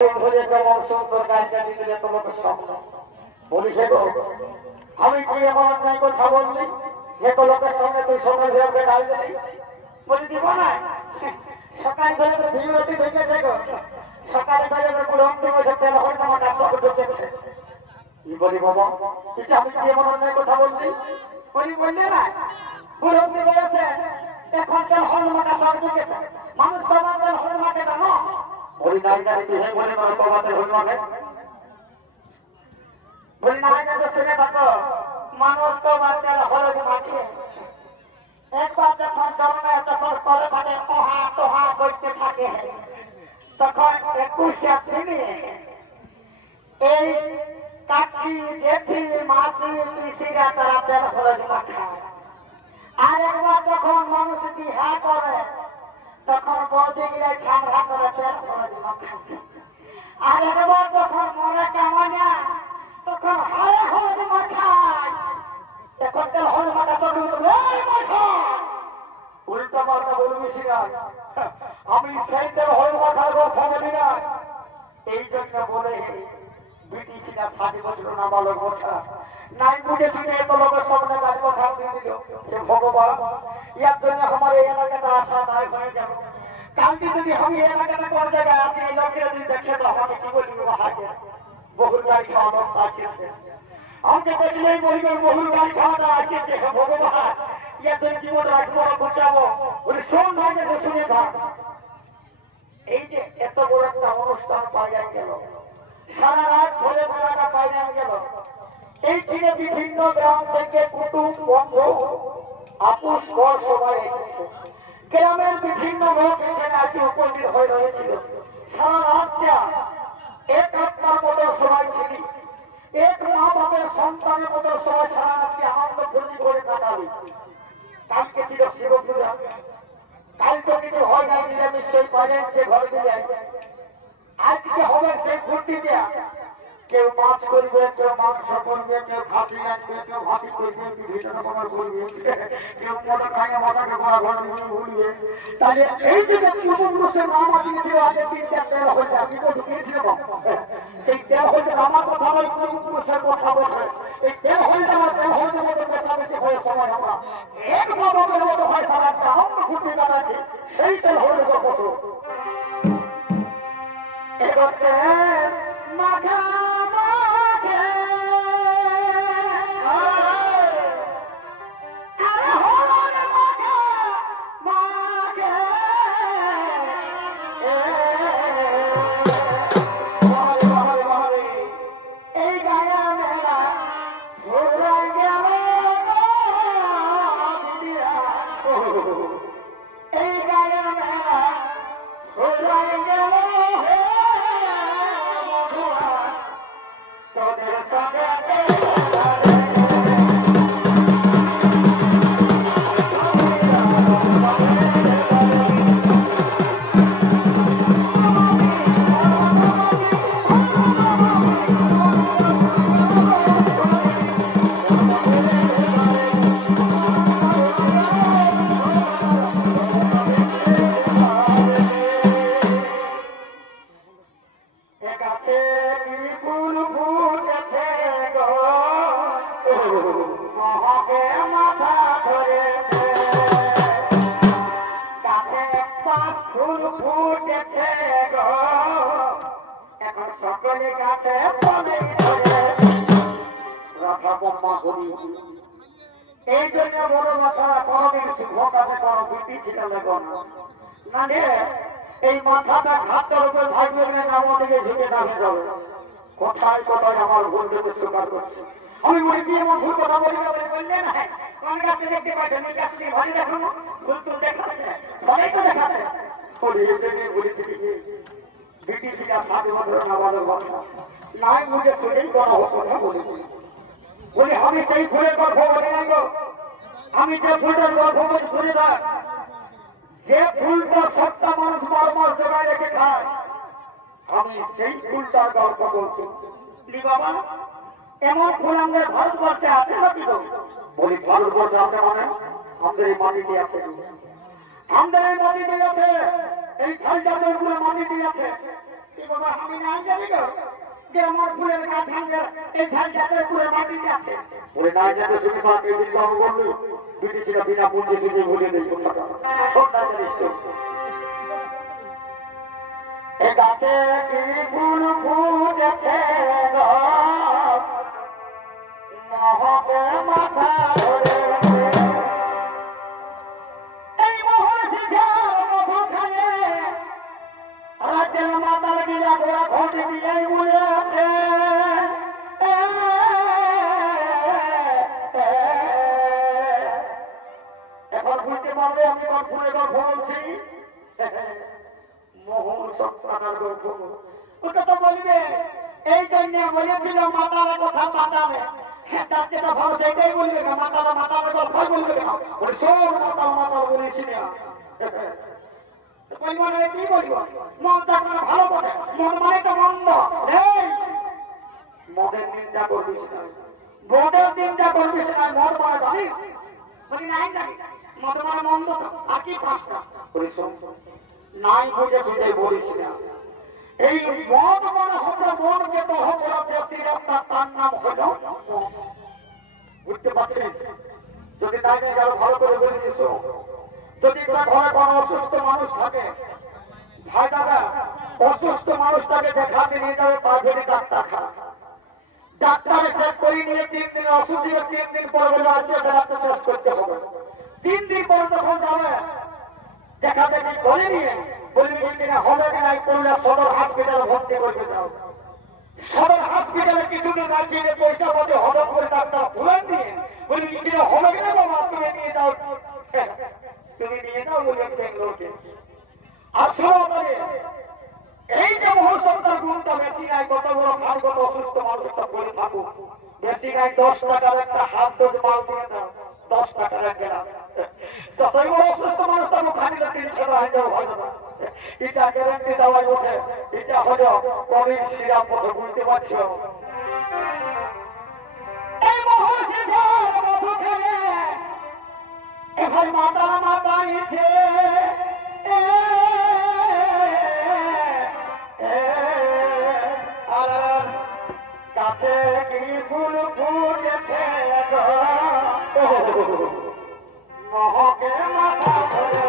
ধরে কেমন সুন্দর গাড়িটা দিতে যেত লোকের সামনে বলি সে আমি কি এমন অন্যায় কথা বললি যে লোকের সামনে তুই সকাল ধরে গাড়ি দিলি বলি দিব না সকাল ধরে তো ভিড়টি ঢুকেছে গো সকালে ধরে পুরো অন্তিম তেল হয়তো আমার কাছে ঢুকেছে কি বলি বাবা এটা আমি কি এমন অন্যায় কথা বললি বলি বললে না পুরো অন্তিম হয়েছে এখন তেল হল মাথা সব ঢুকেছে মানুষ তো আমাদের হল মাঠে জানো বলি নাই জানি তুই হে বলে আমার বাবাতে হল মাঠে বলি নাই জানি শুনে থাকো মানুষ তো বাচ্চারা হল মাঠে একবার যখন জন্মে তখন পরে মানে ওহা তোহা করতে থাকে তখন 21 শ্রেণী এই কাকি জেঠি মাসি পিসিরা তারা তেল খরচ মাখায় আর একবার যখন মানুষ বিহা করে তখন বৌদিগুলো ঝামড়া করে তেল খরচ মাখায় আর একবার যখন মনে কামনা তখন হারে হলুদ মাখায় এখন তেল হলুদ মাখা তখন উল্টা পাল্টা বলবি আমি সেই তেল হলুদ মাখার ফ্যামিলি না এই জন্য বলে বিটি কিনা 60 বছর না ভালো কথা নাই বুঝে শুনে এত লোকের সামনে কাজ কথা দিয়ে দিল হে ভগবান ইয়ার জন্য আমার এই এলাকাটা আশা নাই হয়ে গেল কালকে যদি আমি এই এলাকাটা কোন জায়গায় আসি এই লোকেরা যদি দেখে তো আমাকে কি বলবি হাতে বহু গাড়ি খাওয়া দাওয়া আছে আমাকে দেখলেই বলবে বহু গাড়ি খাওয়া দাওয়া আছে হে ভগবান ইয়ার জন্য জীবন রাখবো বাঁচাবো বলে শোন ভাইকে শুনে থাক এই যে এত বড় একটা অনুষ্ঠান পাওয়া গেল সারা রাত ধরে বেড়াটা পাওয়া গেল এই দিনে বিভিন্ন গ্রাম থেকে কুটুম বন্ধু আপুস ঘর সবাই এসেছে গ্রামের বিভিন্ন লোক এখানে আজকে উপস্থিত হয়ে রয়েছিল সারা রাতটা এক আত্মার মতো সবাই ছিল এক মা বাপের সন্তানের মতো সবাই সারা রাতকে আনন্দ ফুর্তি করে কাটাবে কালকে ছিল শিব পূজা কাল তো কিছু হয় না নিরামিষ সেই পারেন সে ঘরে দিয়ে আজকে হবে সেই ফুর্তি দেয়া কেউ মাছ করবে কেউ মাংস করবে কেউ খাসি আনবে কেউ ভাতি করবে বিভিন্ন রকমের করবে কেউ মোটা খাইয়ে মাথাকে ঘোরা ঘর উড়বে তাহলে এই যে পূর্বপুরুষের নাম দিয়েছিল আগে 3-4 তেল হয়েছে আমি তো ঢুকিয়েছিলাম সেই তেল হয়েছে আমার কথা নয় পূর্বপুরুষের কথা বলবে এই তেল হয়েছে আমার তেল হয়েছে মতো বেশাবেশি হয়ে সময় আমরা এক বাবার মতো হয় সারা একটা আনন্দ ফুর্তি কাটাচ্ছি সেই তেল হয়ে কত এগোতে মাঘা এই জন্য বড় মাথা কোনদিন সিংহকালে কোনো বৃদ্ধি ছিল না এই মাথাটা ঘাটটার উপর থাকবে না আমাদেরকে ঝুঁকে দাঁড়ে যাবে কোথায় কোথায় আমার ভুল দেখে স্বীকার করছে আমি মনে কি এমন ভুল কথা বলি বললে না কোন কাছে দেখতে পাচ্ছেন ওই কাছে ঘরে দেখুন ভুল তো দেখাচ্ছে ঘরেই তো দেখাচ্ছে বলি ব্রিটিশ 60 বছর না বলো নাই মুঝে শুনেই বড় কথা বলি আমি সেই ফুলের গল্প বলে নাই গো আমি যে ফুলের গল্প বলি শুনে থাক যে ফুলটা সবটা মানুষ মাস জোগায় রেখে খায় আমি সেই ফুলটার গল্প বলছি বাবা এমন ফুল আমাদের ভারতবর্ষে আছে নাকি তো বলি ভারতবর্ষে আছে মানে আমাদের এই মাটিতে আছে আমাদের এই মাটিতে আছে এই খালটা মাটিতে আছে বাবা আমি না জানি গো যে আমার ফুলের গাছ ভাঙে এই ঝাল জাতের পুরো মাটিতে আছে ওরে না জানি তুমি মাকে দিল বললি বিটি ছিল বিনা পুঁজি থেকে ভুলে দেই কথাটা সন্ধ্যা জানিস এ গাছে কি ফুল ফুটেছে গো নহবে মাথা ধরে এই মোহন সিঝার মধু খানে রাজ্যের মাতার গিলা গোড়া ঘটে দিয়ে উড়ে আছে এখন বুঝতে পারবে আমি কোন ফুলের গল্প বলছি মোহন সত্তার গল্প ওটা তো বলিবে এই জন্য বলেছিল মাতার কথা মাতাবে তার যেটা ভালো সেটাই বলবে না মাতারা মাতার গল্পই বলবে না ওই সব মাতাল মাতাল বলেছি না পরিমাণে কি বলব মন থাকলে ভালো কথা মন মানে তো মন্দ এই মদের নিন্দা করবিস না মদের নিন্দা করবিস না মদ মানে জানিস বলি নাই জানি মদ মানে মন্দ আর কি পাঁচটা পরিশ্রম নাই বুঝে বুঝে বলিস না এই মদ মানে হলো মনকে তো হলো ব্যক্তির একটা তার নাম হলো বুঝতে পারছেন যদি তাই নিয়ে গেল ভালো করে বলে দিস যদি ঘরে কোনো অসুস্থ মানুষ থাকে ভাই দাদা অসুস্থ মানুষটাকে দেখাতে নিয়ে যাবে প্রাইভেট ডাক্তারখানা ডাক্তারে চেক করে নিয়ে 3 দিন ওষুধ দিলে 3 দিন পরে বলে আজকে ডাক্তার টেস্ট করতে হবে 3 দিন পরে যখন যাবে দেখা দেখি করে নিয়ে বলবি কিনা হবে কিনা করলে সদর হসপিটালে ভর্তি করতে যাও সদর হসপিটালে কিছুদিন রাখিয়ে পয়সা পাতে হজম করে ডাক্তার ভুলান দিয়ে বলবি কিনা হবে কিনা বাবা তুমি নিয়ে যাও তুমি নিয়ে যাও বলে লোকে আসলে এই যে মহসত্তার গুণটা বেশি নাই কত বড় ভার কত অসুস্থ মানুষটা বলে থাকুক বেশি নাই 10 টাকার একটা হাত দোজ মাল দিয়ে দাও 10 টাকার একটা তো সেই বড় অসুস্থ মানুষটা খানিটা 300 হয়ে যাও হয় না এটা গ্যারান্টি দেওয়া ওঠে এটা হলো কবির সিরাপ মতো বুঝতে পারছো এই মহসিধার মধু খেলে এখন মাতার মাতাইছে কাছে কি ফুল ফুটেছে নহকে মাথা ধরে